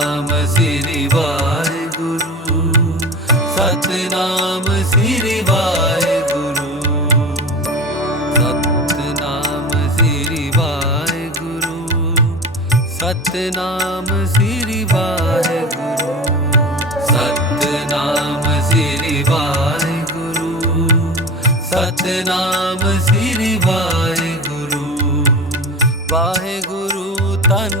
ਸਤਨਾਮ ਸ੍ਰੀ ਵਾਹਿਗੁਰੂ, ਸਤਨਾਮ ਸ੍ਰੀ ਵਾਹਿਗੁਰੂ, ਸਤਨਾਮ ਸ੍ਰੀ ਵਾਹਿਗੁਰੂ, ਸਤਨਾਮ ਸ੍ਰੀ ਵਾਹਿਗੁਰੂ, ਸਤਨਾਮ ਸ੍ਰੀ ਵਾਹਿਗੁਰੂ, ਸਤਨਾਮ ਸ੍ਰੀ ਵਾਹਿਗੁਰੂ। ਵਾਹਿਗੁਰੂ ਧੰਨ